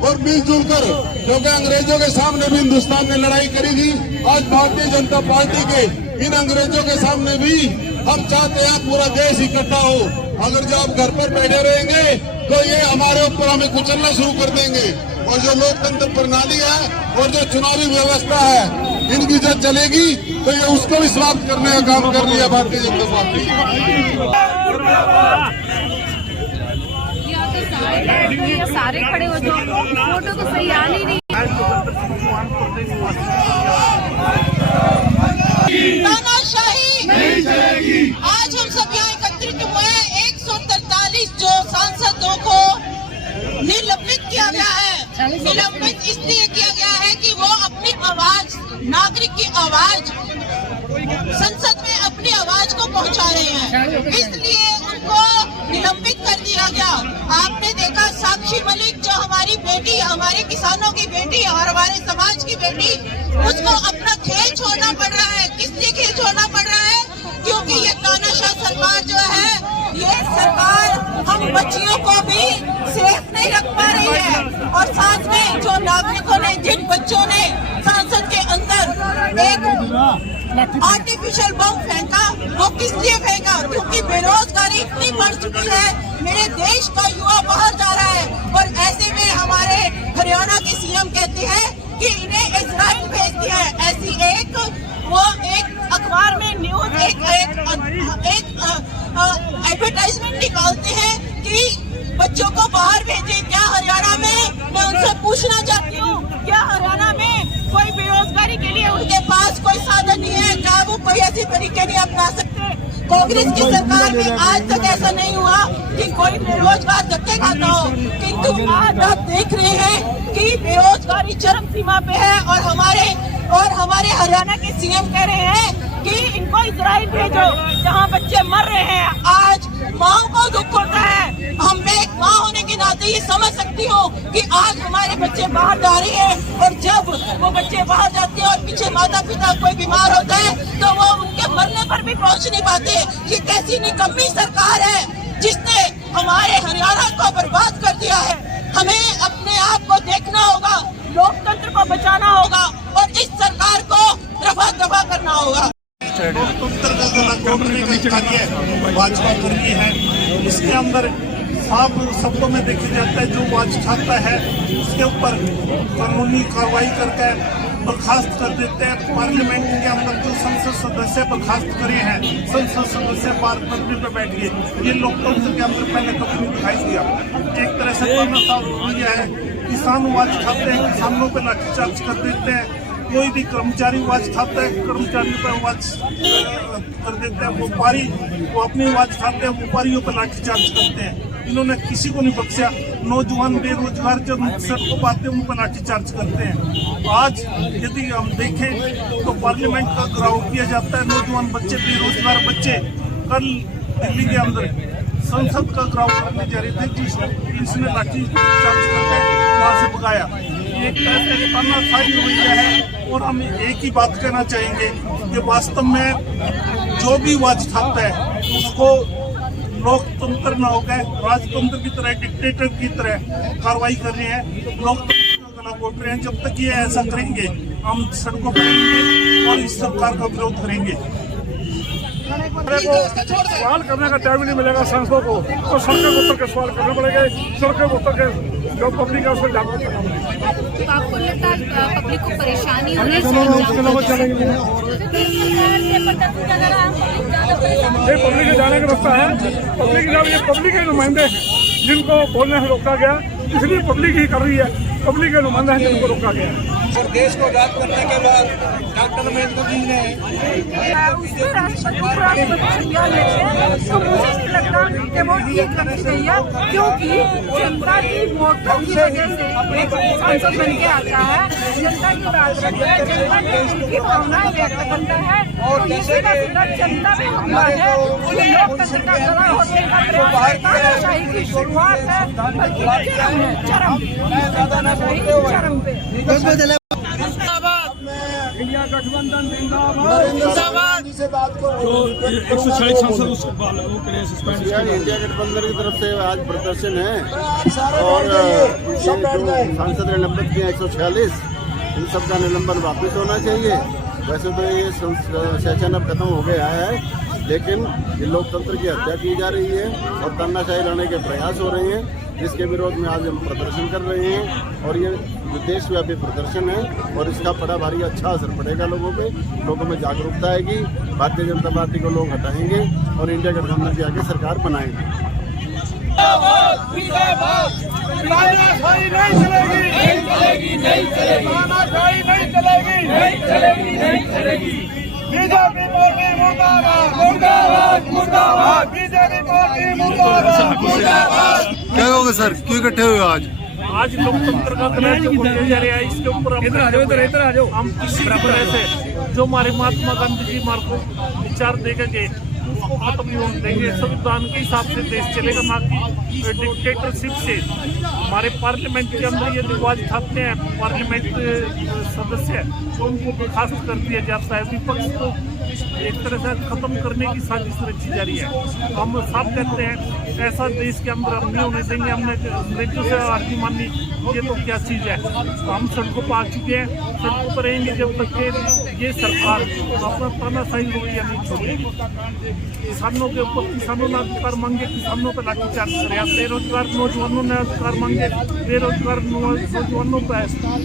और मिलजुल कर, क्योंकि अंग्रेजों के सामने भी हिंदुस्तान ने लड़ाई करी थी। आज भारतीय जनता पार्टी के इन अंग्रेजों के सामने भी हम चाहते हैं पूरा देश इकट्ठा हो। अगर जो आप घर पर बैठे रहेंगे तो ये हमारे ऊपर हमें कुचलना शुरू कर देंगे। और जो लोकतंत्र प्रणाली है और जो चुनावी व्यवस्था है, इनकी जो चलेगी तो ये उसको भी समाप्त करने का काम कर लिया भारतीय जनता पार्टी। सारे खड़े हो जो फोटो तो सही आ नहीं रही। तानाशाही नहीं चलेगी। आज हम सब यहाँ एकत्रित हुए हैं। 143 जो सांसदों को निलंबित किया गया है। निलंबित इसलिए किया गया है कि वो अपनी आवाज, नागरिक की आवाज, संसद में अपनी आवाज को पहुंचा रहे हैं, इसलिए उनको निलंबित कर दिया गया। आपने देखा साक्षी मलिक, जो हमारी बेटी, हमारे किसानों की बेटी और हमारे समाज की बेटी, उसको अपना खेल छोड़ना पड़ रहा है। किस लिए खेल छोड़ना पड़ रहा है? क्योंकि ये तानाशाह सरकार जो है, ये सरकार हम बच्चियों को भी सेफ नहीं रख पा रही है। और साथ में जो नागरिकों ने, जिन बच्चों ने संसद के अंदर एक आर्टिफिशियल बम फेंका, वो किस लिए फेंका? क्योंकि बेरोजगारी इतनी बढ़ चुकी है, मेरे देश का युवा बाहर जा रहा है। और ऐसे में हमारे हरियाणा की सीएम कहती है कि इन्हें इजराइल भेज दिया है। ऐसी एक अखबार में न्यूज एक एडवर्टाइजमेंट निकालते हैं कि बच्चों को बाहर भेजे। क्या हरियाणा में, मैं उनसे पूछना चाहती हूँ, क्या हरियाणा में कोई बेरोजगारी के लिए उनके पास कोई साधन नहीं है? क्या वो कोई ऐसी तरीके नहीं अपना सकते? कांग्रेस की सरकार में आज तक ऐसा नहीं हुआ कि कोई बेरोजगार धक्के खाता हो, किंतु आज आप देख रहे हैं कि बेरोजगारी चरम सीमा पे है। और हमारे हरियाणा के सीएम कह रहे हैं कि इनको इजराइल भेजो, जहां बच्चे मर रहे हैं। आज माँ को दुख होता है। मैं एक माँ होने के नाते ये समझ सकती हूँ कि आज हमारे बच्चे बाहर जा रहे हैं, और जब वो बच्चे बाहर जाते हैं और पीछे माता पिता कोई बीमार होता है तो वो उनके मरने पर भी पहुँच नहीं पाते। ये कैसी निकम्मी सरकार है जिसने हमारे हरियाणा को बर्बाद कर दिया है। हमें अपने आप को देखना होगा, लोकतंत्र को बचाना होगा और इस सरकार को रफा दफा करना होगा। लोकतंत्र का गला घोटने का कार्य भाजपा कर रही है। इसके अंदर साफ शब्दों में देखा जाता है, जो वाच छाता है उसके ऊपर कानूनी कार्रवाई करके बर्खास्त कर देते हैं। पार्लियामेंट के अंदर जो संसद सदस्य बर्खास्त करे हैं, संसद सदस्य पार्लियामेंट पे बैठ गए। ये लोकतंत्र के अंदर पहले कभी नहीं दिखाई दिया। एक तरह से तानाशाह हो गया है। किसान वाच खाते हैं, किसानों पे लाठीचार्ज कर देते हैं। कोई भी कर्मचारी वाच खाता है, कर्मचारियों पर वाच कर देते हैं। व्यापारी वो अपनी वाच खाते हैं, व्यापारियों पर लाठीचार्ज करते हैं। इन्होंने किसी को नहीं बख्शा। नौजवान बेरोजगार जब सड़कों पर आते हैं उन पर लाठीचार्ज करते हैं। आज यदि हम देखें तो पार्लियामेंट का घेराव किया जाता है। नौजवान बच्चे, बेरोजगार बच्चे कल दिल्ली के अंदर संसद का घेराव करने जा रहे थे, जिसने लाठीचार्ज करके वहां से भगाया। एक तरह से तानाशाही हुई है। और हम एक ही बात कहना चाहेंगे कि वास्तव में जो भी वाच खाता है उसको लोकतंत्र न होकर राजतंत्र की तरह, डिक्टेटर की तरह कार्रवाई कर रहे हैं। लोकतंत्र का गला घोट रहे हैं। जब तक ये ऐसा करेंगे हम सड़कों पर रहेंगे और इस सरकार का विरोध करेंगे। सवाल करने का टाइम नहीं मिलेगा सांसदों को, तो सड़कों को उतर के सवाल करने पड़ेंगे। सड़कों को उतर के जो पब्लिक है उसको जागरूक करना पड़ेगा। तो आपको लगता है पब्लिक को परेशानी हो रही है? ये पब्लिक के जाने का रास्ता है। पब्लिक के नुमाइंदे हैं जिनको बोलने से रोका गया, इसलिए पब्लिक ही कर रही है। पब्लिक के नुमाइंदे हैं जिनको रोका गया। और देश को आजाद करने के बाद डॉक्टर अम्बेडकर जी ने तो मुझे नहीं लगता कि वो ठीक रखी गई है, क्योंकि जनता की वोटों की वजह से एक सांसद बन के आता है, जनता की बात रखता है, जनता के दिल की भावनाएं व्यक्त करता है। और इसी का सीधा जनता में हमला है। ये लोकतंत्र का गला घोटने का प्रयास तानाशाही की शुरुआत है, बल्कि चरम है, चरम तानाशाही चरम पे। इंडिया गठबंधन जिंदाबाद। जो 140 सांसद उसको सस्पेंड इंडिया गठबंधन की तरफ से आज प्रदर्शन है और ये जो सांसद निलंबित किए 146 इन सब का निलंबन वापस होना चाहिए। वैसे तो ये सेशन अब खत्म हो गया है, लेकिन ये लोकतंत्र की हत्या की जा रही है और तानाशाही लाने के प्रयास हो रहे हैं, जिसके विरोध में आज हम प्रदर्शन कर रहे हैं। और ये देशव्यापी प्रदर्शन है और इसका बड़ा भारी अच्छा असर पड़ेगा लोगों पे, लोगों में जागरूकता आएगी। भारतीय जनता पार्टी को लोग हटाएंगे और इंडिया गठबंधन की आगे सरकार बनाएंगे। तानाशाही नहीं चलेगी, तानाशाही नहीं चलेगी। बीजेपी पार्टी मुर्दाबाद, बीजेपी पार्टी मुर्दाबाद। क्या होगा सर, क्यों इकट्ठे हुए आज लोकतंत्र का गणेश जो बोले जा रहे हैं, इसके ऊपर हम किसी तरह से जो हमारे महात्मा गांधी जी हमारे को विचार देकर गए उसको खत्म नहीं होने देंगे। संविधान के हिसाब से देश चलेगा, ना कि डिक्टेटरशिप से। हमारे पार्लियामेंट के अंदर ये रिवाज थापते हैं, पार्लियामेंट सदस्य तो उनको बर्खास्त कर दिया जाता है। विपक्ष को एक तरह से खत्म करने की साजिश रची जा रही है। हम सब कहते हैं ऐसा देश के अंदर हम नहीं होने देंगे। हमने अंग्रेजों से आर्जी मानी, ये तो क्या चीज़ है। तो हम सड़कों पर आ चुके हैं, सड़कों पर रहेंगे जब तक कि ये सरकार अपना तानाशाही रवैया नहीं छोड़ेगी। किसानों के ऊपर किसानों ने अधिकार मांगे, किसानों पर लाठीचार्ज करे। बेरोजगार नौजवानों ने अधिकार मांगे, बेरोजगार नौजवानों पर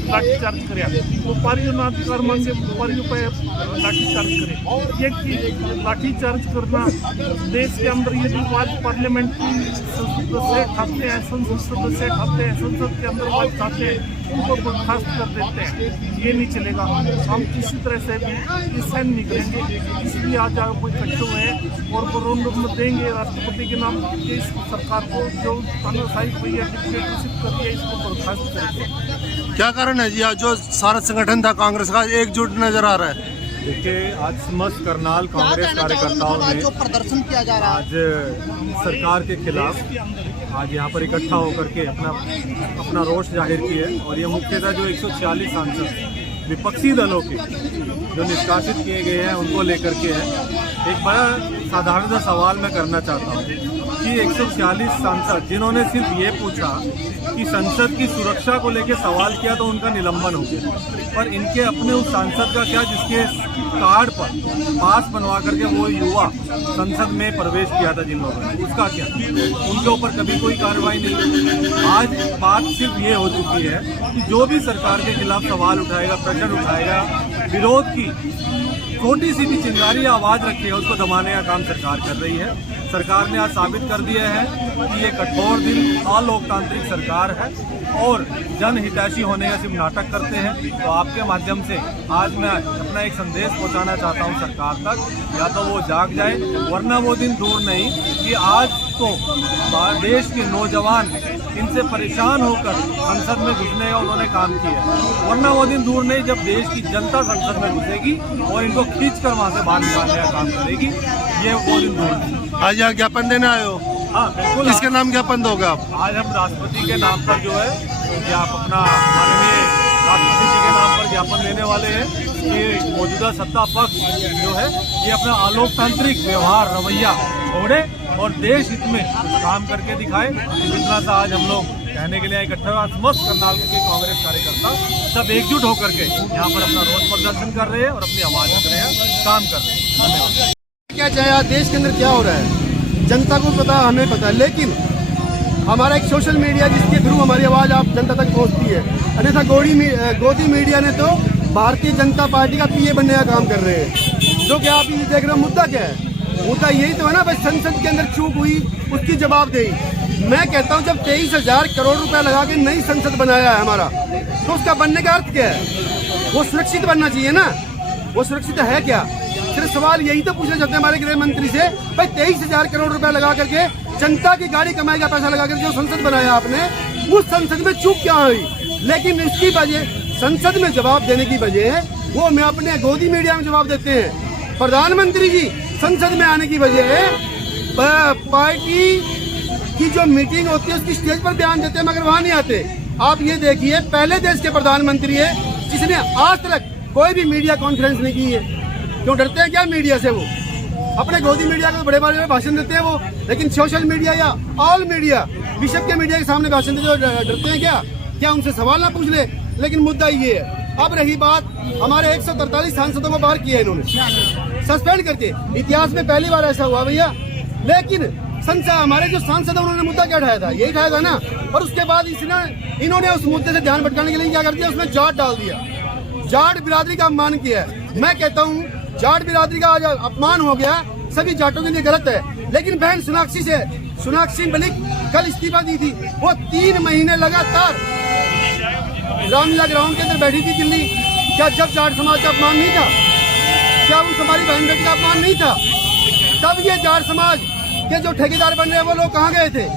लाठीचार्ज करे। व्यापारियों ने अधिकार मांगे, व्यापारियों पर लाठीचार्ज करे। ये लाठीचार्ज करना देश के अंदर ये रिवाज पार्लियामेंट की सदस्य खाते हैं, संसद सदस्य खाते हैं, संसद के अंदर वाज खाते हैं, उनको बर्खास्त कर देते हैं। ये नहीं चलेगा। हम किसी तरह से भी सहन नहीं करेंगे। इसलिए आज कोई इकट्ठे हुए हैं और रेफरेंडम देंगे राष्ट्रपति के नाम इस सरकार को जो तानाशाही रवैया डिक्टेटरशिप कर रही है, इसको बर्खास्त करेंगे। क्या कारण है जी, आज जो सारा संगठन था कांग्रेस का एकजुट नजर आ रहा है? देखिए, आज समस्त करनाल कांग्रेस कार्यकर्ताओं ने जो प्रदर्शन किया जा रहा है आज सरकार के खिलाफ आज यहाँ पर इकट्ठा होकर के अपना रोष जाहिर किए। और ये मुख्यतः जो 146 सांसद विपक्षी दलों के जो निष्कासित किए गए हैं उनको लेकर के है। एक बड़ा साधारण सा सवाल मैं करना चाहता हूँ कि 146 सांसद जिन्होंने सिर्फ ये पूछा कि संसद की सुरक्षा को लेकर सवाल किया तो उनका निलंबन हो गया, पर इनके अपने उस सांसद का क्या जिसके कार्ड पर पास बनवा करके वो युवा संसद में प्रवेश किया था जिन लोगों ने, उसका क्या? उनके ऊपर कभी कोई कार्रवाई नहीं। आज बात सिर्फ ये हो चुकी है कि जो भी सरकार के खिलाफ सवाल उठाएगा, प्रश्न उठाएगा, विरोध की छोटी सी भी चिंगारी आवाज रखेगा, उसको दबाने का काम सरकार कर रही है। सरकार ने आज साबित कर दिया है कि ये कठोर दिल अलोकतांत्रिक सरकार है और जनहितैषी होने का सिर्फ नाटक करते हैं। तो आपके माध्यम से आज मैं अपना एक संदेश पहुंचाना चाहता हूं सरकार तक, या तो वो जाग जाए, वरना वो दिन दूर नहीं कि आज तो देश के नौजवान इनसे परेशान होकर संसद में घुसने का उन्होंने काम किया, वरना वो दिन दूर नहीं जब देश की जनता संसद में घुसेगी और इनको खींच कर वहाँ से बाहर निकालने का काम करेगी। ये वो दिन दूर नहीं। आज यहाँ ज्ञापन देने आए हो? हाँ बिल्कुल। किसके नाम ज्ञापन दोगे आप? आज हम राष्ट्रपति के नाम पर जो है कि आप अपना माननीय राष्ट्रपति जी के नाम पर ज्ञापन देने वाले हैं कि मौजूदा सत्ता पक्ष जो है ये अपना अलोकतांत्रिक व्यवहार रवैया छोड़े और देश हित में काम करके दिखाए। इतना सा आज हम लोग कहने के लिए इकट्ठा हुआ। समस्त करनाल के कांग्रेस कार्यकर्ता सब एकजुट होकर के यहाँ पर अपना रोष प्रदर्शन कर रहे हैं और अपनी आवाज रख रहे हैं, काम कर रहे हैं। धन्यवाद। क्या चाहे देश के अंदर क्या हो रहा है जनता को पता, हमें पता है, लेकिन हमारा एक सोशल मीडिया जिसके थ्रू हमारी आवाज़ आप जनता तक पहुंचती है। अन्यथा गोदी मीडिया ने तो भारतीय जनता पार्टी का पीए बनने का काम कर रहे हैं। जो कि आप ये देख रहे हो, मुद्दा क्या है? मुद्दा यही तो है ना, बस संसद के अंदर चूक हुई उसकी जवाबदेही। मैं कहता हूँ जब 23,000 करोड़ रुपया लगा के नई संसद बनाया है हमारा, तो उसका बनने का अर्थ क्या है? वो सुरक्षित बनना चाहिए ना। वो सुरक्षित है क्या? सिर्फ सवाल यही तो पूछना चाहते हैं हमारे गृह मंत्री से, भाई 23,000 करोड़ रुपया लगा करके जनता की गाड़ी कमाई का पैसा लगा कर जो संसद बनाया आपने, उस संसद में चूक क्या हुई? लेकिन इसकी वजह संसद में जवाब देने की वजह है वो मैं अपने गोदी मीडिया में जवाब देते हैं। प्रधानमंत्री जी संसद में आने की वजह है पार्टी की जो मीटिंग होती है उसकी स्टेज पर बयान देते हैं मगर वहां नहीं आते। आप ये देखिए, पहले देश के प्रधानमंत्री है जिसने आज तक कोई भी मीडिया कॉन्फ्रेंस नहीं की है। क्यों डरते हैं क्या मीडिया से? वो अपने गोदी मीडिया को बड़े बड़े भाषण देते हैं वो, लेकिन सोशल मीडिया या ऑल मीडिया, विश्व के मीडिया के सामने भाषण देते डरते हैं क्या? क्या उनसे सवाल ना पूछ ले? लेकिन मुद्दा ये है, अब रही बात, हमारे 143 सांसदों को बाहर किया इन्होंने सस्पेंड करके। इतिहास में पहली बार ऐसा हुआ भैया। लेकिन संसद, हमारे जो सांसद उन्होंने मुद्दा क्या उठाया था? यही उठाया था ना। और उसके बाद इन्होंने उस मुद्दे से ध्यान भटकाने के लिए क्या कर दिया? उसमें जाट डाल दिया, जाट बिरादरी का अपमान किया है। मैं कहता हूँ जाट बिरादरी का आज अपमान हो गया, सभी जाटों के लिए गलत है। लेकिन बहन सोनाक्षी मलिक कल इस्तीफा दी थी, वो 3 महीने लगातार रामलीला ग्राउंड के अंदर बैठी थी दिल्ली। क्या जब जाट समाज का अपमान नहीं था? क्या उस हमारी बहन बेटी का अपमान नहीं था? तब ये जाट समाज के जो ठेकेदार बन रहे हैं वो लोग कहाँ गए थे?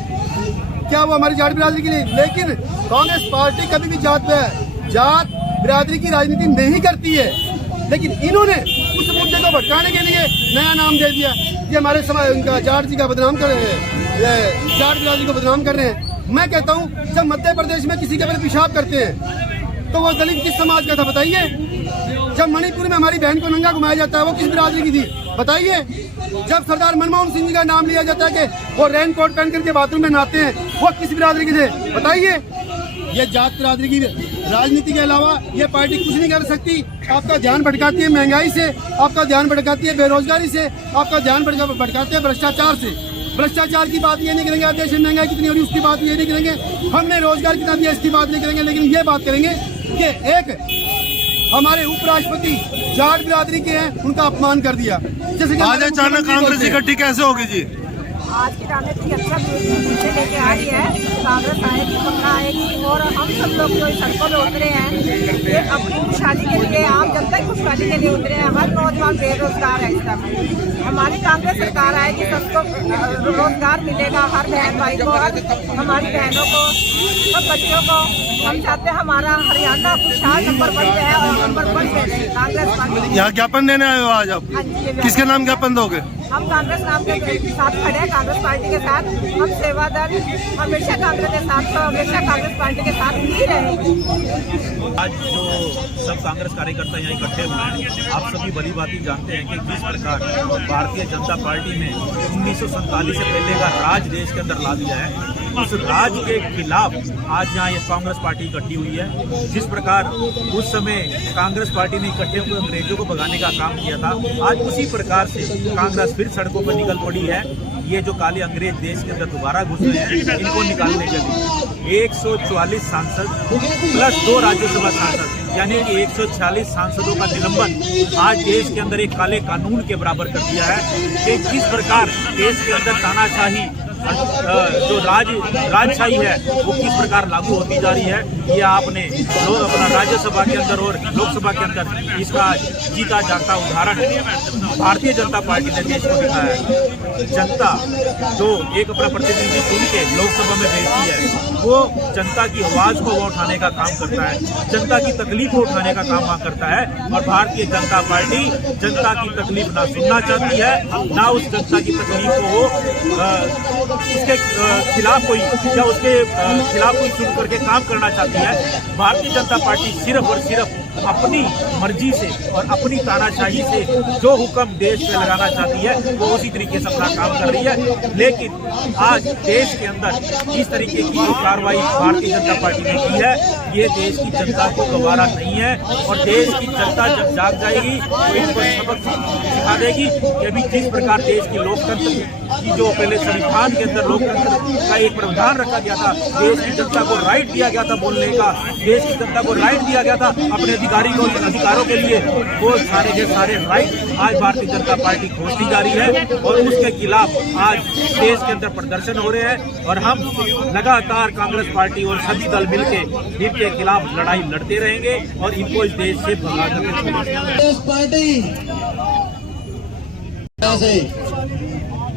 क्या वो हमारी जाट बिरादरी के लिए? लेकिन कांग्रेस पार्टी कभी भी जात बिरादरी की राजनीति नहीं करती है। लेकिन इन्होंने उस मुद्दे को भटकाने के लिए नया नाम दे दिया कि हमारे समाज उनका जाट जी का बदनाम कर रहे हैं, जाट बिरादरी को बदनाम कर रहे हैं। मैं कहता हूँ जब मध्य प्रदेश में किसी के ऊपर पेशाब करते हैं तो वो दलित किस समाज का था बताइए? जब मणिपुर में हमारी बहन को नंगा घुमाया जाता है वो किस बिरादरी की थी बताइए? जब सरदार मनमोहन सिंह जी का नाम लिया जाता है कि वो रेन कोट पहन करके बाथरूम में नहाते हैं, वो किस बिरादरी के थे बताइए? ये जात बिरादरी की राजनीति के अलावा ये पार्टी कुछ नहीं कर सकती। आपका ध्यान भटकाती है महंगाई से, आपका ध्यान भटकाती है बेरोजगारी से, आपका ध्यान भटकाते हैं भ्रष्टाचार से। भ्रष्टाचार की बात ये नहीं करेंगे, देश में महंगाई कितनी हो रही उसकी बात ये नहीं करेंगे, हमने रोजगार कितना दिया इसकी बात नहीं करेंगे। लेकिन ये बात करेंगे कि एक हमारे उपराष्ट्रपति जाट बिरादरी के हैं, उनका अपमान कर दिया। जैसे कि आज अचानक कांग्रेस इकट्ठी कैसे होगी जी? आज की राजनीति अच्छा मुद्दे लेके आ रही है, कांग्रेस आएगी, पक्का आएगी। और हम सब लोग जो सड़कों में उतरे हैं ये अपनी खुशहाली के लिए, आम जनता की खुशहाली के लिए उतरे हैं। हर नौजवान बेरोजगार है इस समय। हमारी कांग्रेस सरकार आएगी, सबको रोजगार मिलेगा, हर बहन भाई को, हर हमारी बहनों को, सब बच्चों को। हम चाहते हैं हमारा हरियाणा खुशहाल नंबर 1 पे है और नंबर 1 पे है कांग्रेस पार्टी। यहाँ ज्ञापन देने आए हो आज आप? किसके नाम ज्ञापन दोगे? हम कांग्रेस नाम के साथ खड़े हैं, कांग्रेस पार्टी के साथ। हम सेवादल हमेशा कांग्रेस के साथ, तो हमेशा कांग्रेस पार्टी के साथ ही रहेंगे। आज जो सब कांग्रेस कार्यकर्ता यहाँ इकट्ठे हुए हैं, आप सभी भली भांति जानते हैं कि किस प्रकार भारतीय जनता पार्टी ने 1947 से पहले का राज देश के अंदर ला दिया है। उस राज के खिलाफ आज यहाँ ये कांग्रेस पार्टी इकट्ठी हुई है। जिस प्रकार उस समय कांग्रेस पार्टी ने इकट्ठे होकर अंग्रेजों को भगाने का काम किया था, आज उसी प्रकार से कांग्रेस फिर सड़कों पर निकल पड़ी है। ये जो काले अंग्रेज देश के अंदर दोबारा घुस रहे हैं, इनको निकालने के लिए 144 सांसद प्लस 2 राज्यसभा सांसद, यानी कि 146 सांसदों का निलंबन आज देश के अंदर एक काले कानून के बराबर कर दिया है कि किस प्रकार देश के अंदर तानाशाही जो राजशाही है वो किस प्रकार लागू होती जा रही है। ये आपने अपना राज्यसभा के अंदर और लोकसभा के अंदर इसका जीता जागता उदाहरण भारतीय जनता पार्टी ने देश को दिखाया है। जनता जो एक अपना प्रतिनिधि चुन के लोकसभा में भेजती है, वो जनता की आवाज को उठाने का काम करता है, जनता की तकलीफ को उठाने का काम वहाँ करता है। और भारतीय जनता पार्टी जनता की तकलीफ ना सुनना चाहती है, ना उस जनता की तकलीफ को वो उसके खिलाफ कोई या उसके खिलाफ कोई सुन करके काम करना चाहती है। भारतीय जनता पार्टी सिर्फ और सिर्फ अपनी मर्जी से और अपनी तानाशाही से जो हुक्म देश में लगाना चाहती है वो उसी तरीके से अपना काम कर रही है। लेकिन आज देश के अंदर इस तरीके की जो कार्रवाई भारतीय जनता पार्टी ने की है, ये देश की जनता को गवारा नहीं है। और देश की जनता जब जाग जाएगी तो इनको सबक सिखा देगी कि अभी जिस प्रकार देश की लोकतंत्र की जो पहले संविधान के अंदर लोकतंत्र का एक प्रावधान रखा गया था, देश की जनता को राइट दिया गया था बोलने का, देश की जनता को राइट दिया गया था अपने अधिकारों के लिए, वो सारे के सारे राइट आज भारतीय जनता पार्टी खोजती जा रही है। और उसके खिलाफ आज देश के अंदर प्रदर्शन हो रहे हैं और हम लगातार कांग्रेस पार्टी और सभी दल मिलके इनके खिलाफ लड़ाई लड़ते रहेंगे और इनको इस देश से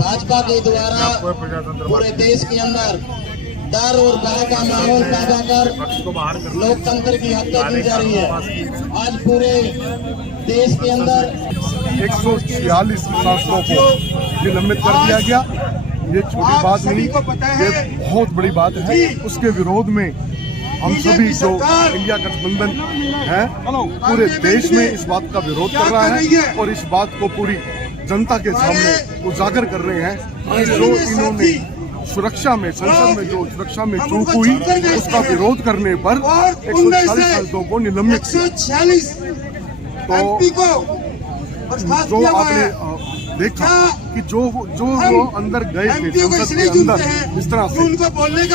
भाजपा के द्वारा पूरे देश के अंदर डर और भय का माहौल पैदा कर लोकतंत्र की हत्या की जा रही है। आज पूरे देश के अंदर 146 सांसदों को निलंबित कर दिया गया। ये छोटी बात नहीं, ये बहुत बड़ी बात है। उसके विरोध में हम सभी जो इंडिया गठबंधन है पूरे देश में इस बात का विरोध कर रहा है और इस बात को पूरी जनता के सामने उजागर कर रहे हैं कि जो इन्होंने सुरक्षा में संसद में जो सुरक्षा में चूक हुई उसका विरोध करने पर 146 सांसदों को निलंबित किया। तो जो आपने देखा कि जो वो अंदर गए थे संसद के अंदर इस तरह से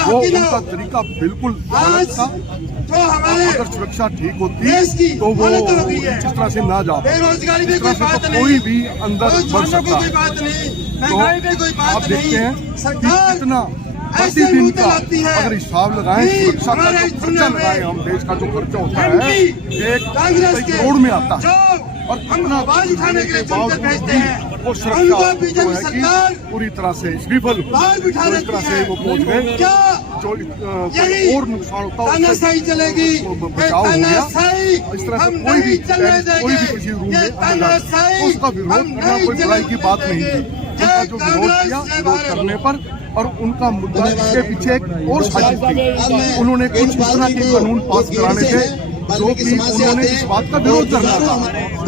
वो उनका तरीका बिल्कुल गलत था। अगर सुरक्षा ठीक होती तो वो जिस तरह से ना जा पाते तो कोई भी अंदर बढ़ सकता है। तो आप देखते हैं कि कितना प्रतिदिन का अगर हिसाब लगाएं सुरक्षा का जो खर्चा लगाएं हम देश का जो खर्चा होता है एक करोड़ में आता है और कितना उठाने के बावजूद भी वो सुरक्षा जो है कि पूरी तरह से विफल इस तरह से वो पहुंच गए जो और नुकसान होता है बचाव हो गया। इस तरह से कोई भी किसी रूम में अंदर तो उसका विरोध करना कोई बुराई की बात नहीं थी। उनका जो विरोध किया विरोध करने पर और उनका मुद्दा इसके पीछे एक और साजिश थी। उन्होंने कुछ इस तरह के कानून पास कराने थे जो कि उन्होंने इस बात का विरोध करना था।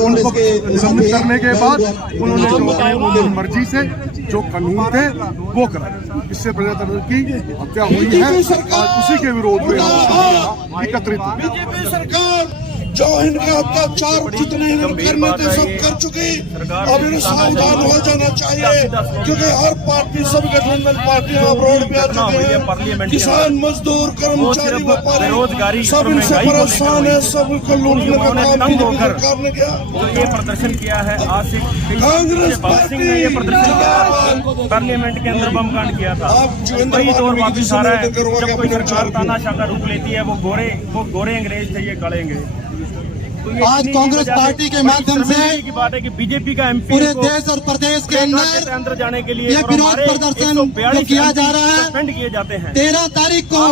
उनको निलंबित करने के बाद उन्होंने जो अपनी मर्जी से जो कानून थे वो कराए। इससे प्रजातंत्र की हत्या हुई है। आज उसी के विरोध में हम एकत्रित बीजेपी सरकार जो इनके अत्याचार जितने करने थे सब कर चुकी। अब इन्हें सावधान हो जाना चाहिए क्योंकि हर पार्टी सब गठबंधन पार्टियां अब रोड पे आ चुके हैं। किसान मजदूर कर्मचारी व्यापारी सब इनसे परेशान है। सबको लूटने का काम बीजेपी सरकार ने किया। ये प्रदर्शन किया है आज से कांग्रेस सिंह ने ये प्रदर्शन किया पार्लियामेंट के अंदर बम कांड किया था। वही दौर वापिस आ रहा है जब कोई सरकार तानाशाह का रूप लेती है। वो गोरे अंग्रेज थे ये काले अंग्रेज। आज कांग्रेस पार्टी के माध्यम से की बात है कि बीजेपी का एमपी पूरे देश और प्रदेश के अंदर जाने के लिए ये विरोध प्रदर्शन जो किया जा रहा है सस्पेंड किए जाते हैं। 13 तारीख को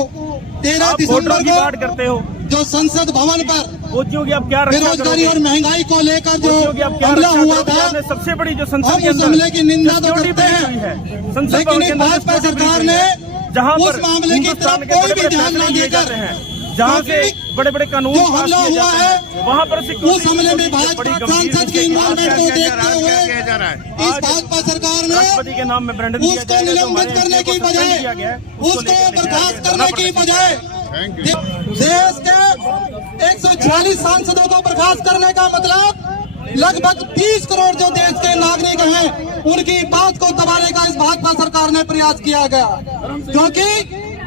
13 दिसंबर की बात करते हो जो संसद भवन पर सोचियो कि आप क्या बेरोजगारी और महंगाई को लेकर जो हमला हुआ था सबसे बड़ी जो संसद हम उस हमले की निंदा तो करते हैं लेकिन भाजपा सरकार ने उस मामले की तरफ कोई भी ध्यान न देकर जहाँ से बड़े बड़े कानून जो हमला हुआ है वहाँ पर उस हमले में भाजपा सांसद की इन्वॉल्वमेंट को देखते हुए इस भाजपा सरकार ने राष्ट्रपति के नाम में ब्रांड उसको निलंबित करने की बजाय उसको बर्खास्त करने की बजाय देश के 146 सांसदों को बर्खास्त करने का मतलब लगभग 30 करोड़ जो देश के नागरिक हैं उनकी बात को दबाने का इस भाजपा सरकार ने प्रयास किया गया। क्योंकि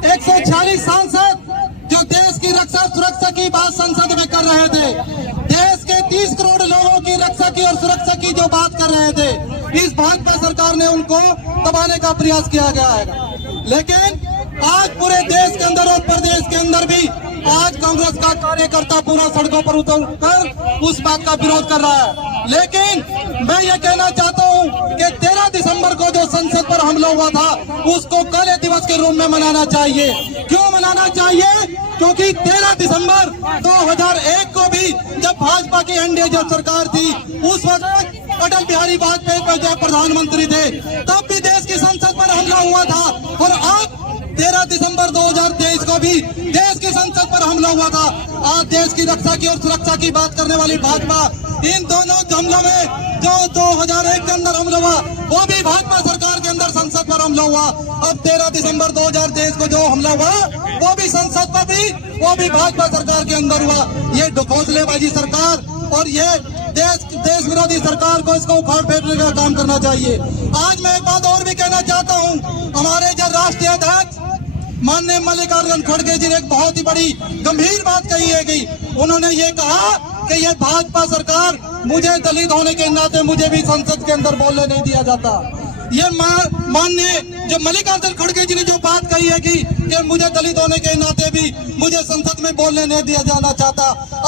146 सांसद जो देश की रक्षा सुरक्षा की बात संसद में कर रहे थे, देश के 30 करोड़ लोगों की रक्षा की और सुरक्षा की जो बात कर रहे थे, इस भाजपा सरकार ने उनको दबाने का प्रयास किया गया है। लेकिन आज पूरे देश के अंदर और प्रदेश के अंदर भी आज कांग्रेस का कार्यकर्ता पूरा सड़कों पर उतरकर उस बात का विरोध कर रहा है। लेकिन मैं ये कहना चाहता हूँ कि 13 दिसंबर को जो संसद पर हमला हुआ था उसको काले दिवस के रूप में मनाना चाहिए। क्यों मनाना चाहिए? क्योंकि 13 दिसंबर 2001 को भी जब भाजपा की एनडीए जो सरकार थी उस वक्त अटल बिहारी वाजपेयी जो प्रधानमंत्री थे तब भी देश की संसद पर हमला हुआ था और अब 13 दिसंबर 2023 को भी देश की संसद पर हमला हुआ था। आज देश की रक्षा की और सुरक्षा की बात करने वाली भाजपा इन दोनों हमलों में जो 2001 के अंदर हमला हुआ वो भी भाजपा सरकार के अंदर संसद पर हमला हुआ। अब 13 दिसंबर 2023 को जो हमला हुआ वो भी संसद पर भी वो भी भाजपा सरकार के अंदर हुआ। ये ढकोसलेबाजी सरकार और ये देश विरोधी सरकार को इसको उखाड़ फेंकने का काम करना चाहिए। आज मैं एक बात और भी कहना चाहता हूँ, हमारे जो राष्ट्रीय अध्यक्ष माननीय मल्लिकार्जुन खड़गे जी ने एक बहुत ही बड़ी गंभीर बात कही है कि उन्होंने ये कहा कि ये भाजपा सरकार मुझे दलित होने के नाते मुझे भी संसद के अंदर बोलने नहीं दिया जाता। ये माननीय जो मल्लिकार्जुन खड़गे जी ने जो बात कही है कि मुझे दलित होने के नाते भी मुझे संसद में बोलने नहीं दिया जाना चाहता।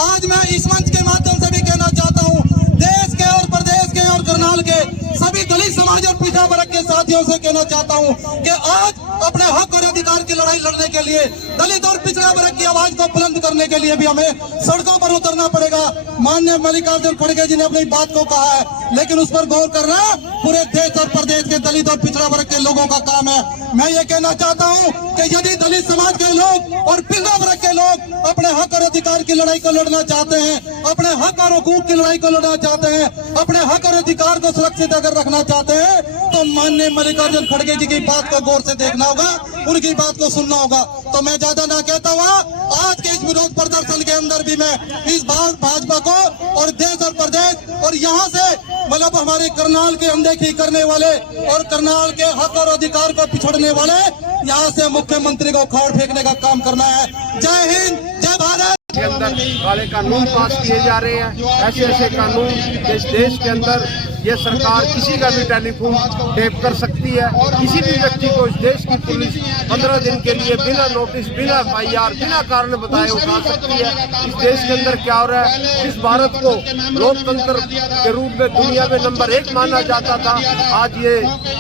आज मैं इस मंच के माध्यम से भी कहना चाहता हूँ देश के और प्रदेश के और करनाल के सभी दलित समाज और पिछड़ा वर्ग के साथियों से कहना चाहता हूँ कि आज अपने हक और अधिकार की लड़ाई लड़ने के लिए दलित और पिछड़ा वर्ग की आवाज को बुलंद करने के लिए भी हमें सड़कों पर उतरना पड़ेगा। माननीय मल्लिकार्जुन खड़गे जी ने अपनी बात को कहा है लेकिन उस पर गौर करना पूरे देश और प्रदेश के दलित और पिछड़ा वर्ग के लोगों का काम है। मैं ये कहना चाहता हूँ कि यदि दलित समाज के लोग और पिछड़ा वर्ग के लोग अपने हक और अधिकार की लड़ाई को लड़ना चाहते हैं, अपने हक और हुकूक की लड़ाई को लड़ना चाहते हैं, अपने हक और अधिकार को सुरक्षित अगर रखना चाहते हैं, तो माननीय मल्लिकार्जुन खड़गे जी की बात को गौर से देखना होगा, उनकी बात को सुनना होगा। तो मैं ज्यादा ना कहता हुआ आज के इस विरोध प्रदर्शन के अंदर भी मैं इस भाजपा को और देश और प्रदेश और यहाँ से मतलब हमारे करनाल की अनदेखी करने वाले और करनाल के हक और अधिकार को पिछड़ने वाले यहाँ से मुख्यमंत्री को उखाड़ फेंकने का काम करना है। जय हिंद, जय भारत। के अंदर काले कानून पास किए जा रहे हैं, ऐसे ऐसे कानून इस देश के अंदर ये सरकार किसी का भी टेलीफोन टेप कर सकती है, किसी भी व्यक्ति को इस देश की पुलिस 15 दिन के लिए बिना नोटिस, बिना FIR, बिना कारण बताए उठा सकती है। इस देश के अंदर क्या हो रहा है, इस भारत को लोकतंत्र के रूप में दुनिया में नंबर 1 माना जाता था, आज ये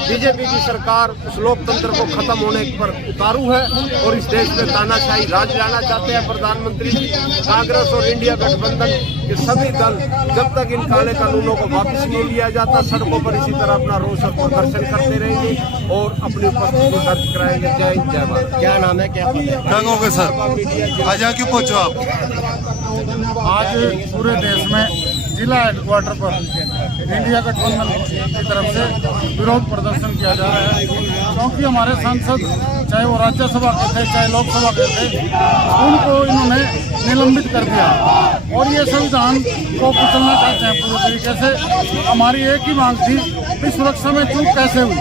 बीजेपी की सरकार उस लोकतंत्र को खत्म होने पर उतारू है और इस देश में तानाशाही राज लाना चाहते हैं प्रधानमंत्री जी। कांग्रेस और इंडिया गठबंधन के सभी दल जब तक इन काले कानूनों को वापस नहीं लिया जाता, सड़कों पर इसी तरह अपना रोष और प्रदर्शन करते रहेंगे और अपनी उपस्थिति दर्ज कराएंगे। जय हिंद, जय भारत। क्या नाम है, क्या होगा सर? आज यहाँ क्यों पहुँचो आप? आज पूरे देश में जिला हेडक्वार्टर पर इंडिया गठबंधन की तरफ से विरोध प्रदर्शन किया जा रहा है, क्योंकि हमारे सांसद चाहे वो राज्यसभा के थे चाहे लोकसभा के थे, उनको इन्होंने निलंबित कर दिया और ये संविधान को कुचलना चाहते हैं पूरी तरीके से। हमारी एक ही मांग थी कि सुरक्षा में चूक कैसे हुई,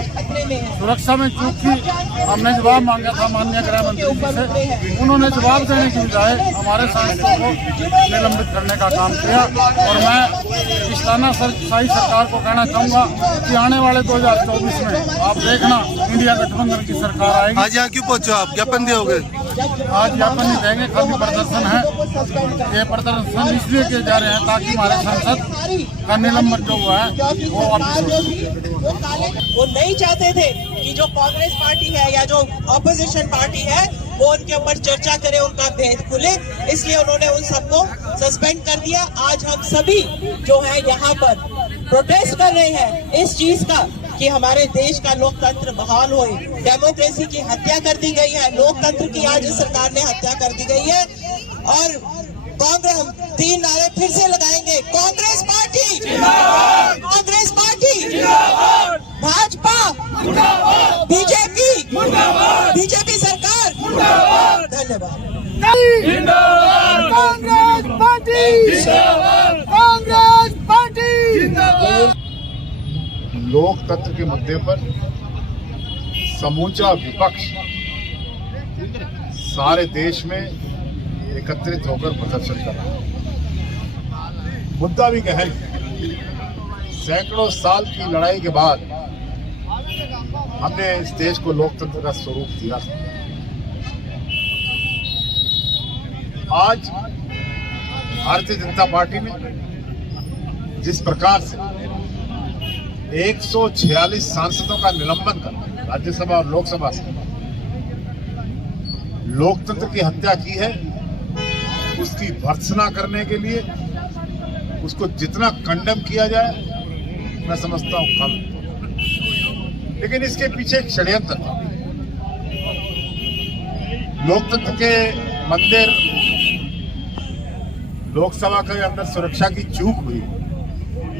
सुरक्षा में चूक की हमने जवाब मांगा था माननीय गृह मंत्री जी से, उन्होंने जवाब देने की बजाय हमारे सांसदों को निलंबित करने का काम किया। और मैं इस तानाशाही सरकार को कहना चाहूँगा कि आने वाले 2024 में आप देखना इंडिया गठबंधन की सरकार आएगी। आज यहाँ क्यों पहुँचो आप? ज्ञापन दियोगे? आज ज्ञापन नहीं देंगे, खाली प्रदर्शन है। ये प्रदर्शन इसलिए किए जा रहे हैं ताकि हमारे सांसद का निलंबन जो हुआ है वो वापस हो। वो नहीं चाहते थे कि जो कांग्रेस पार्टी है या जो ऑपोजिशन पार्टी है वो उनके ऊपर चर्चा करे, उनका भेद खुले, इसलिए उन्होंने उन सबको सस्पेंड कर दिया। आज हम सभी जो है यहाँ पर प्रोटेस्ट कर रहे हैं इस चीज का कि हमारे देश का लोकतंत्र बहाल होए। डेमोक्रेसी की हत्या कर दी गई है, लोकतंत्र की आज इस सरकार ने हत्या कर दी गई है। और कांग्रेस, हम 3 नारे फिर से लगाएंगे, Congress party, Congress party, Bhajpa, BJP, BJP सरकार, धन्यवाद। Congress party, Congress party. लोकतंत्र के मुद्दे पर समूचा विपक्ष सारे देश में एकत्रित होकर प्रदर्शन कर रहा है। मुद्दा भी गहन है। सैकड़ों साल की लड़ाई के बाद हमने इस देश को लोकतंत्र का स्वरूप दिया था। आज भारतीय जनता पार्टी ने जिस प्रकार से 146 सांसदों का निलंबन कर राज्यसभा और लोकसभा से लोकतंत्र की हत्या की है, उसकी भर्त्सना करने के लिए उसको जितना कंडेम किया जाए मैं समझता हूं कम, लेकिन इसके पीछे एक षड्यंत्र था। लोकतंत्र के मंदिर लोकसभा के अंदर सुरक्षा की चूक हुई,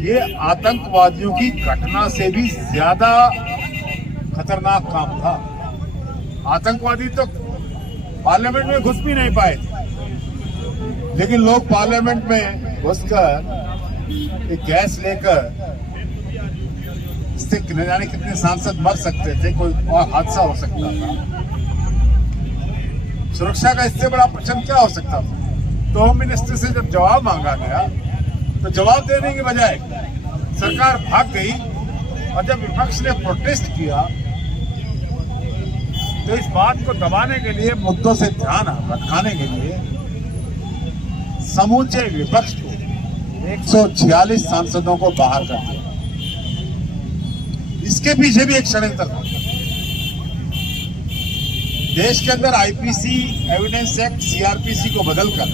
ये आतंकवादियों की घटना से भी ज्यादा खतरनाक काम था। आतंकवादी तो पार्लियामेंट में घुस भी नहीं पाए थे, लेकिन लोग पार्लियामेंट में घुसकर एक गैस लेकर इससे न जाने कितने सांसद मर सकते थे, कोई और हादसा हो सकता था। सुरक्षा का इससे बड़ा प्रश्न क्या हो सकता था? तो होम मिनिस्टर से जब जवाब मांगा गया तो जवाब देने के बजाय सरकार भाग गई, और जब विपक्ष ने प्रोटेस्ट किया तो इस बात को दबाने के लिए, मुद्दों से ध्यान भटकाने के लिए समूचे विपक्ष को 146 सांसदों को बाहर कर दिया। इसके पीछे भी एक षड्यंत्र था। देश के अंदर आईपीसी, एविडेंस एक्ट, सीआरपीसी को बदलकर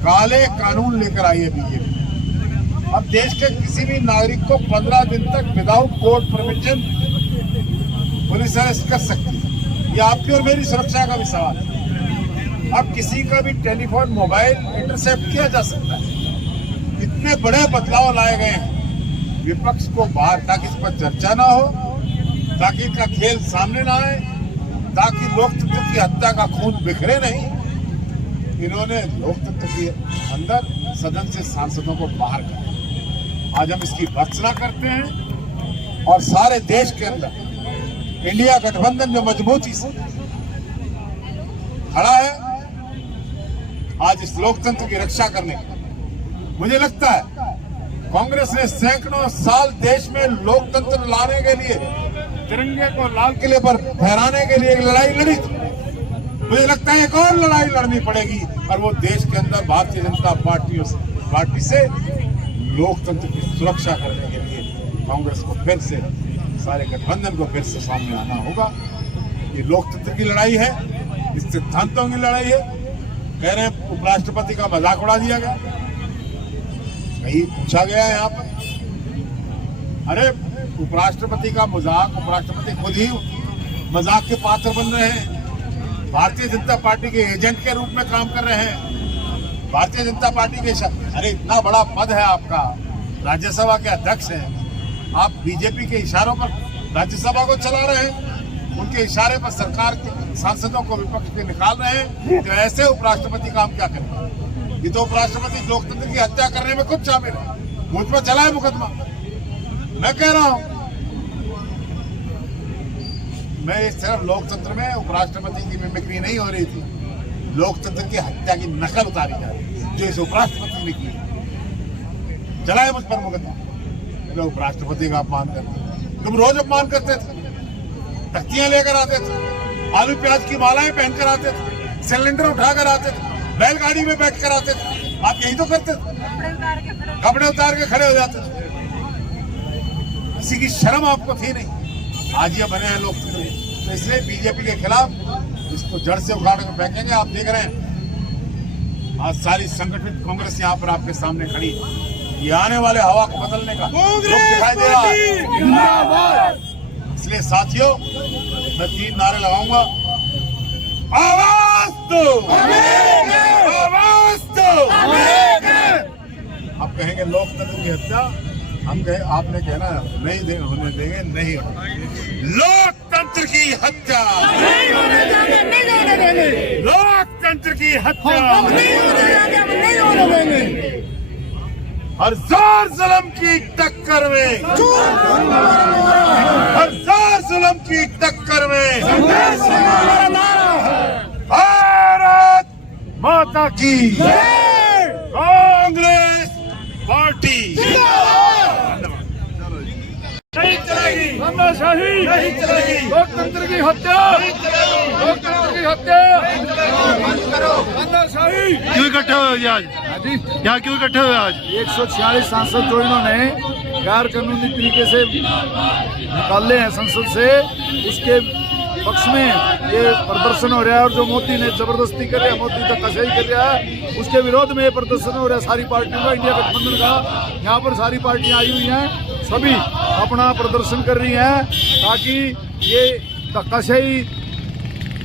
काले कानून लेकर आई है बीजेपी। अब देश के किसी भी नागरिक को 15 दिन तक without court permission police arrest कर सकती है। ये आपकी और मेरी सुरक्षा का भी सवाल है। अब किसी का भी टेलीफोन मोबाइल इंटरसेप्ट किया जा सकता है। इतने बड़े बदलाव लाए गए हैं विपक्ष को बाहर, ताकि इस पर चर्चा ना हो, ताकि इनका खेल सामने ना आए, ताकि लोकतंत्र की हत्या का खून बिखरे नहीं। इन्होंने लोकतंत्र के अंदर सदन से सांसदों को बाहर किया। आज हम इसकी भर्त्सना करते हैं और सारे देश के अंदर इंडिया गठबंधन जो मजबूती से खड़ा है आज इस लोकतंत्र की रक्षा करने के। मुझे लगता है कांग्रेस ने सैकड़ों साल देश में लोकतंत्र लाने के लिए, तिरंगे को लाल किले पर फहराने के लिए एक लड़ाई लड़ी थी। मुझे लगता है एक और लड़ाई लड़नी पड़ेगी और वो देश के अंदर भारतीय जनता पार्टी से लोकतंत्र की सुरक्षा करने के लिए कांग्रेस को फिर से, सारे गठबंधन को फिर से सामने आना होगा। ये लोकतंत्र की लड़ाई है, इस सिद्धांतों की लड़ाई है। कह रहे हैं उपराष्ट्रपति का मजाक उड़ा दिया गया, कहीं पूछा गया है यहाँ पर। अरे उपराष्ट्रपति का मजाक, उपराष्ट्रपति खुद ही मजाक के पात्र बन रहे हैं। भारतीय जनता पार्टी के एजेंट के रूप में काम कर रहे हैं। भारतीय जनता पार्टी के अरे इतना बड़ा पद है आपका, राज्यसभा के अध्यक्ष हैं आप, बीजेपी के इशारों पर राज्यसभा को चला रहे हैं, उनके इशारे पर सरकार के सांसदों को विपक्ष के निकाल रहे हैं। तो ऐसे उपराष्ट्रपति काम क्या करें? ये तो उपराष्ट्रपति लोकतंत्र की हत्या करने में खुद शामिल है। मुझ पर चला है मुकदमा। मैं कह रहा हूं, मैं सिर्फ लोकतंत्र में उपराष्ट्रपति की मिमिक्री नहीं हो रही थी, लोकतंत्र की हत्या की नकल उतारी जा रही है जो इस उपराष्ट्रपति ने की। चला है मुझ पर मुकदमा। जो उपराष्ट्रपति का अपमान करते, तुम रोज अपमान करते थे, तख्तियां लेकर आते थे, आलू प्याज की मालाएं पहनकर आते थे, सिलेंडर उठाकर आते थे, बैलगाड़ी में बैठ कर आते थे। आप यही तो करते थे, कपड़े उतार के खड़े हो जाते थे। किसी की शर्म आपको थी नहीं। आज ये बने हैं लोकतंत्र, तो इसलिए बीजेपी के खिलाफ इसको जड़ से उखाड़ कर फेंकेंगे। आप देख रहे हैं आज सारी संगठित कांग्रेस यहाँ पर आपके सामने खड़ी है। ये आने वाले हवा को बदलने का रुख दिखाई दे रहा है। इसलिए साथियों, मैं 3 नारे लगाऊंगा। आवाज दो, आवाज दो। आप कहेंगे लोकतंत्र की हत्या, हम कहे, आपने कहना नहीं होने देंगे, नहीं लोकतंत्र की हत्या, नहीं होने देंगे, नहीं होने देंगे। लोकतंत्र की हत्या नहीं होने देंगे। हजार जुल्म की टक्कर में, हजार जुल्म की टक्कर में भारत माता की कांग्रेस पार्टी नहीं चलेगी, तानाशाही नहीं चलेगी, लोकतंत्र की हत्या, लोकतंत्र की हत्या बंद करो, तानाशाही। क्यों इकट्ठे हुए आज? यहाँ क्यों इकट्ठे हुए आज? 146 सांसद जो इन्होंने गैर कानूनी तरीके से निकाले हैं संसद से, उसके पक्ष में ये प्रदर्शन हो रहा है। और जो मोदी ने जबरदस्ती कर रहा है, मोदी धक्काशाही कर रहा है, उसके विरोध में ये प्रदर्शन हो रहा है सारी पार्टियों का, इंडिया गठबंधन का। यहाँ पर सारी पार्टियां आई हुई हैं, सभी अपना प्रदर्शन कर रही हैं ताकि ये धक्काशाही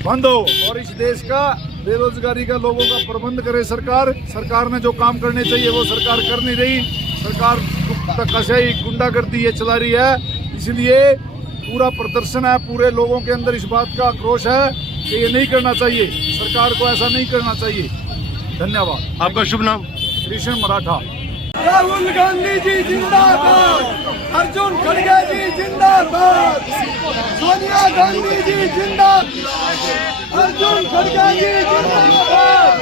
बंद हो और इस देश का बेरोजगारी का लोगों का प्रबंध करे सरकार। सरकार ने जो काम करने चाहिए वो सरकार कर नहीं रही। सरकार धक्काशाही, गुंडागर्दी ये चला रही है। इसलिए पूरा प्रदर्शन है, पूरे लोगों के अंदर इस बात का आक्रोश है कि ये नहीं करना चाहिए, सरकार को ऐसा नहीं करना चाहिए। धन्यवाद। आपका शुभ नाम? कृष्ण मराठा। राहुल गांधी जी जिंदाबाद, अर्जुन खड़गे जी जिंदाबाद, सोनिया गांधी जी जिंदाबाद, अर्जुन खड़गे जी जिंदाबाद।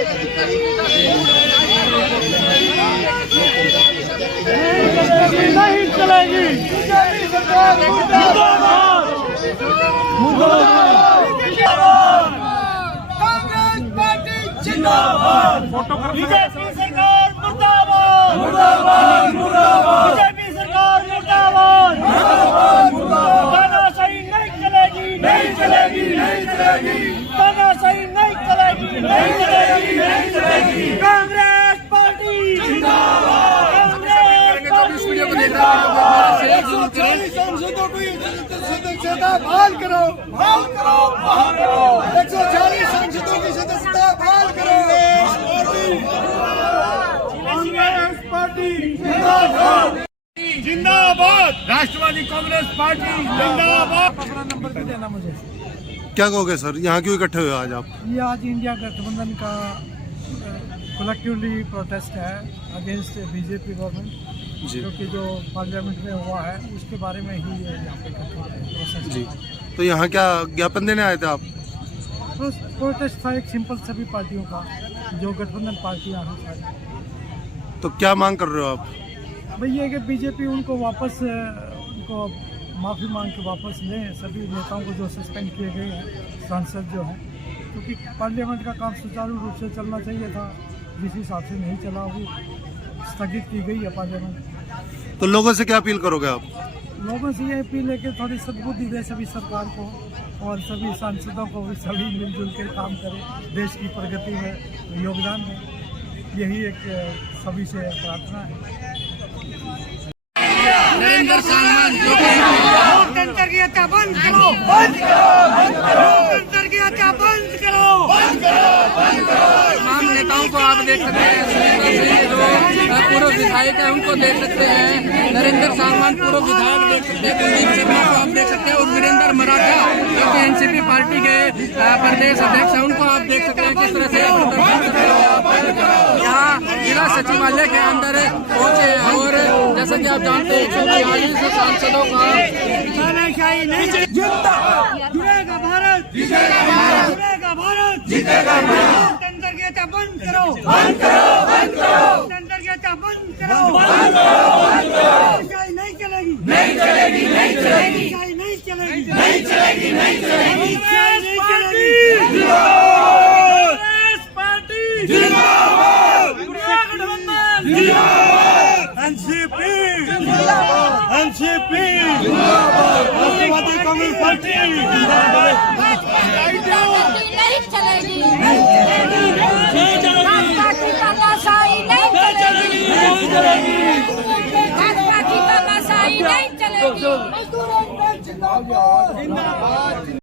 नहीं चलेगी बीजेपी सरकार मुर्दाबाद, मुर्दाबाद, कांग्रेस पार्टी जिंदाबाद, बीजेपी सरकार मुर्दाबाद, मुर्दाबाद, मुर्दाबाद, बीजेपी सरकार मुर्दाबाद, मुर्दाबाद, मुर्दाबाद। तानाशाही नहीं चलेगी, नहीं चलेगी, नहीं चलेगी, तानाशाही नहीं चलेगी, नहीं चलेगी, नहीं चलेगी। कांग्रेस पार्टी जिंदाबाद, कांग्रेस पार्टी जिंदाबाद। 140 सांसदों को सदस्य सदस्यता बहाल करो, बहाल करो, बहाल करो। 140 सांसदों की सदस्यता बहाल करो। कांग्रेस पार्टी जिंदाबाद, जिंदाबाद। राष्ट्रवादी कांग्रेस पार्टी जिंदाबाद। अपना नंबर भी देना मुझे। क्या कहोगे सर, यहाँ क्यों इकट्ठे हुए आज आप? ये आज इंडिया गठबंधन का कलेक्टिवली प्रोटेस्ट है अगेंस्ट बीजेपी गवर्नमेंट, जो कि जो पार्लियामेंट में हुआ है उसके बारे में ही यहाँ पे प्रोसेस जी। तो यहाँ क्या ज्ञापन देने आए थे आप? प्रोटेस्ट था एक सिंपल सभी पार्टियों का, जो गठबंधन पार्टियाँ हैं सारी। तो क्या मांग कर रहे हो आप? भाई ये कि बीजेपी उनको वापस उनको माफ़ी मांग के वापस लें, सभी नेताओं को जो सस्पेंड किए गए हैं, सांसद जो हैं, क्योंकि पार्लियामेंट का काम सुचारू रूप से चलना चाहिए था, जिस हिसाब से नहीं चला वो स्थगित की गई है पार्लियामेंट। तो लोगों से क्या अपील करोगे आप? लोगों से ये अपील है कि थोड़ी सद्बुद्धि दे सभी सरकार को और सभी सांसदों को भी, सभी मिलजुल के काम करें, देश की प्रगति में योगदान दें, यही एक सभी से प्रार्थना है। नरेंद्र सामान लोकतंत्र की हत्या बंद करो, बंद करो, लोकतंत्र की हत्या बंद करो, बंद करो, बंद करो। तमाम नेताओं को आप देख सकते हैं, जो पूर्व विधायक है उनको देख सकते हैं, नरेंद्र सामान पूर्व विधायक देख सकते हैं, कुलदीप शर्मा को आप देख सकते हैं और वीरेंद्र मराठा जो कि एनसीपी पार्टी के प्रदेश अध्यक्ष हैं, उनको आप देख सकते हैं किस तरह से यहाँ जिला सचिवालय के अंदर पहुंचे हैं। और जैसा कि आप जानते हैं 142 सांसदों का जुड़ेगा भारत, जुड़ेगा भारत, जीतेगा भारत। लोकतंत्र की हत्या बंद करो, बंद करो, बंद करो। लोकतंत्र की हत्या बंद करो, बंद करो, बंद करो। नहीं चलेगी, नहीं चलेगी, नहीं चलेगी, नहीं चलेगी, नहीं चलेगी, नहीं चलेगी, नहीं चलेगी। कांग्रेस पार्टी जिंदाबाद, गठबंधन जिंदाबाद, एनसीपी जिंदाबाद, एनसीपी जिंदाबाद, राष्ट्रवादी कांग्रेस पार्टी जिंदाबाद। नहीं चलेगी, नहीं चलेगी, भाजपा की तानाशाही नहीं चलेगी, नहीं चलेगी, भाजपा की तानाशाही नहीं चलेगी।